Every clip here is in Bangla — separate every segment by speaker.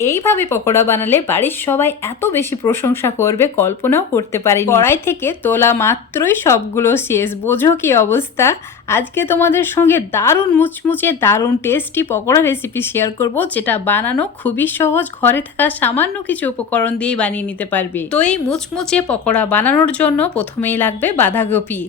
Speaker 1: এইভাবে পকোড়া বানালে বাড়ির সবাই এত বেশি প্রশংসা করবে, কল্পনাও করতে পারি কড়াই থেকে তোলা মাত্রই সবগুলো শেষ। বোঝো কি অবস্থা? আজকে তোমাদের সঙ্গে দারুণ মুচমুচে, দারুণ টেস্টি পকোড়া রেসিপি শেয়ার করব, যেটা বানানো খুবই সহজ, ঘরে থাকা সামান্য কিছু উপকরণ দিয়েই বানিয়ে নিতে পারবে। তো এই মুচমুচে পকোড়া বানানোর জন্য প্রথমেই লাগবে বাঁধাকপি।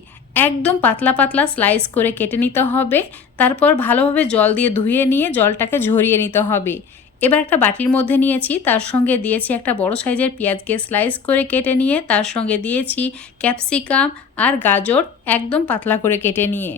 Speaker 1: একদম পাতলা পাতলা স্লাইস করে কেটে নিতে হবে, তারপর ভালোভাবে জল দিয়ে ধুয়ে নিয়ে জলটাকে ঝরিয়ে নিতে হবে। এবার একটা বাটির মধ্যে নিয়েছি, তার সঙ্গে দিয়েছি একটা বড় সাইজের পেঁয়াজকে স্লাইস করে কেটে নিয়ে, তার সঙ্গে দিয়েছি ক্যাপসিকাম আর গাজর একদম পাতলা করে কেটে নিয়ে।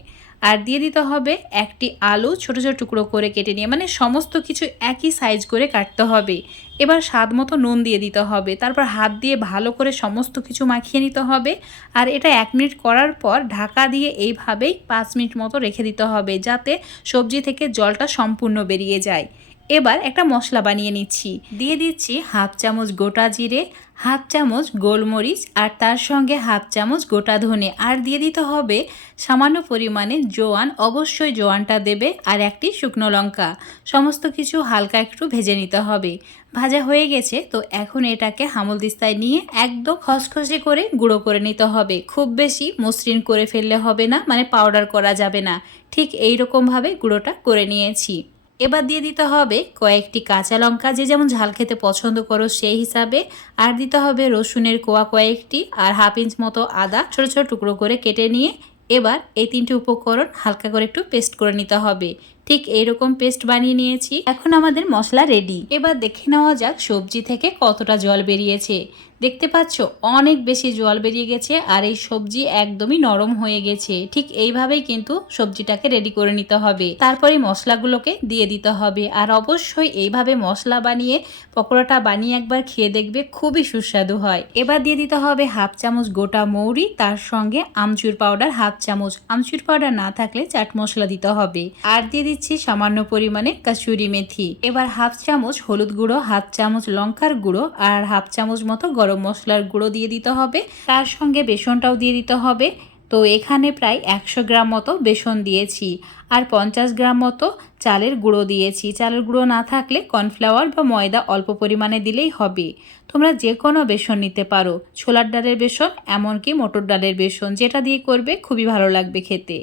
Speaker 1: আর দিয়ে দিতে হবে একটি আলু ছোট ছোট টুকরো করে কেটে নিয়ে মানে সমস্ত কিছু একই সাইজ করে কাটতে হবে। এবার স্বাদ মতো নুন দিয়ে দিতে হবে, তারপর হাত দিয়ে ভালো করে সমস্ত কিছু মাখিয়ে নিতে হবে। আর এটা এক মিনিট করার পর ঢাকা দিয়ে এইভাবেই পাঁচ মিনিট মতো রেখে দিতে হবে, যাতে সবজি থেকে জলটা সম্পূর্ণ বেরিয়ে যায়। এবার একটা মশলা বানিয়ে নিচ্ছি। দিয়ে দিচ্ছি হাফ চামচ গোটা জিরে, হাফ চামচ গোলমরিচ আর তার সঙ্গে হাফ চামচ গোটা ধনে। আর দিয়ে দিতে হবে সামান্য পরিমাণে জোয়ান, অবশ্যই জোয়ানটা দেবে আর একটি শুকনো লঙ্কা। সমস্ত কিছু হালকা একটু ভেজে নিতে হবে। ভাজা হয়ে গেছে, তো এখন এটাকে হামল দিস্তায় নিয়ে একদম খসখসে করে গুঁড়ো করে নিতে হবে। খুব বেশি মসৃণ করে ফেললে হবে না মানে পাউডার করা যাবে না। ঠিক এই রকমভাবে গুঁড়োটা করে নিয়েছি। এবার দিয়ে দিতে হবে কয়েকটি কাঁচা লঙ্কা, যে যেমন ঝাল খেতে পছন্দ করো সেই হিসাবে। আর দিতে হবে রসুনের কোয়া কয়েকটি আর হাফ ইঞ্চ মতো আদা, ছোট ছোট টুকরো করে কেটে নিয়ে। এবার এই তিনটি উপকরণ হালকা করে একটু পেস্ট করে নিতে হবে। ঠিক এইরকম পেস্ট বানিয়ে নিয়েছি। এখন আমাদের মশলা রেডি এবার দেখে নেওয়া যাক সবজি থেকে কতটা জল বেরিয়েছে। দেখতে পাচ্ছ, অনেক বেশি জল বেরিয়ে গেছে আর এই সবজি একদমই নরম হয়ে গেছে। ঠিক এইভাবেই কিন্তু সবজিটাকে রেডি করে নিতে হবে। তারপরে মশলাগুলোকে দিয়ে দিতে হবে। আর অবশ্যই এইভাবে মশলা বানিয়ে, পকোড়াটা বানিয়ে একবার খেয়ে দেখবে, খুবই সুস্বাদু হয়। এবার দিয়ে দিতে হবে হাফ চামচ গোটা মৌরি, তার সঙ্গে আমচুর পাউডার হাফ চামচ আমচুর পাউডার না থাকলে চাট মশলা দিতে হবে। আর দিয়ে দিচ্ছি সামান্য পরিমাণে কাসুরি মেথি। এবার হাফ চামচ হলুদ গুঁড়ো, হাফ চামচ লঙ্কার গুঁড়ো আর হাফ চামচ মতো গরম মশলার গুঁড়ো দিয়ে দিতে হবে। তার সঙ্গে বেসনটাও দিয়ে দিতে হবে। তো এখানে প্রায় একশো গ্রাম মতো বেসন দিয়েছি আর পঞ্চাশ গ্রাম মতো চালের গুঁড়ো দিয়েছি। চালের গুঁড়ো না থাকলে কর্নফ্লাওয়ার বা ময়দা অল্প পরিমাণে দিলেই হবে। তোমরা যে কোনো বেসন নিতে পারো। ছোলার ডালের বেসন, এমনকি মটর ডালের বেসন, যেটা দিয়ে করবে খুবই ভালো লাগবে খেতে।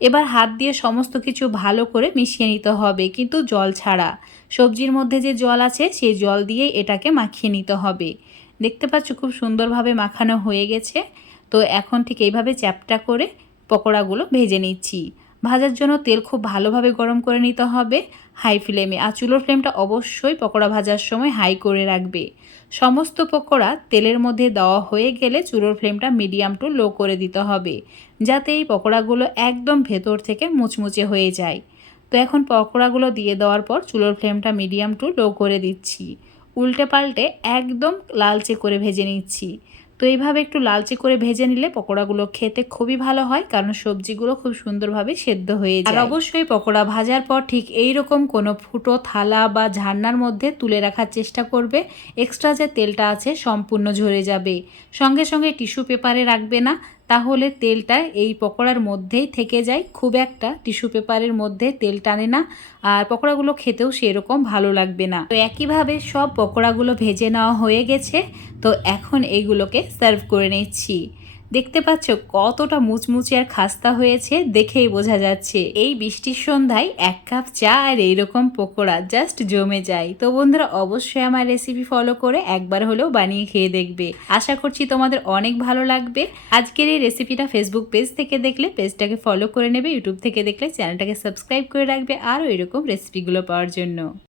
Speaker 1: এবার হাত দিয়ে সমস্ত কিছু ভালো করে মিশিয়ে নিতে হবে, কিন্তু জল ছাড়া। সবজির মধ্যে যে জল আছে, সেই জল দিয়ে এটাকে মাখিয়ে নিতে হবে। দেখতে পাচ্ছ খুব সুন্দরভাবে মাখানো হয়ে গেছে। তো এখন ঠিক এইভাবে চ্যাপটা করে পকোড়াগুলো ভেজে নিচ্ছি। ভাজার জন্য তেল খুব ভালোভাবে গরম করে নিতে হবে। হাই ফ্লেমে। আর চুলোর ফ্লেমটা অবশ্যই পকোড়া ভাজার সময় হাই করে রাখবে। সমস্ত পকোড়া তেলের মধ্যে দেওয়া হয়ে গেলে চুলোর ফ্লেমটা মিডিয়াম টু লো করে দিতে হবে, যাতে এই পকোড়াগুলো একদম ভেতর থেকে মুচমুচে হয়ে যায়। তো এখন পকোড়াগুলো দিয়ে দেওয়ার পর চুলোর ফ্লেমটা মিডিয়াম টু লো করে দিচ্ছি। উল্টে পাল্টে একদম লালচে করে ভেজে নিচ্ছি। তো এইভাবে একটু লালচে করে ভেজে নিলে পকোড়াগুলো খেতে খুবই ভালো হয় কারণ সবজিগুলো খুব সুন্দরভাবে সেদ্ধ হয়ে যায়। আর অবশ্যই পকোড়া ভাজার পর ঠিক এই রকম কোনো ফুটো থালা বা ঝান্নার মধ্যে তুলে রাখার চেষ্টা করবে এক্সট্রা যে তেলটা আছে সম্পূর্ণ ঝরে যাবে। সঙ্গে সঙ্গে টিস্যু পেপারে রাখবে না তাহলে তেলটা এই পকোড়ার মধ্যেই থেকে যায়। খুব একটা টিস্যু পেপারের মধ্যে তেল টানে না আর পকোড়াগুলো খেতেও সেরকম ভালো লাগবে না। তো একইভাবে সব পকোড়াগুলো ভেজে নেওয়া হয়ে গেছে। তো এখন এইগুলোকে সার্ভ করে নিচ্ছি। দেখতে পাচ্ছ কতটা মুচমুচে আর খাস্তা হয়েছে দেখেই বোঝা যাচ্ছে। এই বৃষ্টির সন্ধ্যায় এক কাপ চা আর এইরকম পকোড়া জাস্ট জমে যায়। তো বন্ধুরা, অবশ্যই আমার রেসিপি ফলো করে একবার হলেও বানিয়ে খেয়ে দেখবে। আশা করছি তোমাদের অনেক ভালো লাগবে। আজকের এই রেসিপিটা ফেসবুক পেজ থেকে দেখলে পেজটাকে ফলো করে নেবে ইউটিউব থেকে দেখলে চ্যানেলটাকে সাবস্ক্রাইব করে রাখবে, আরও এরকম রেসিপিগুলো পাওয়ার জন্য।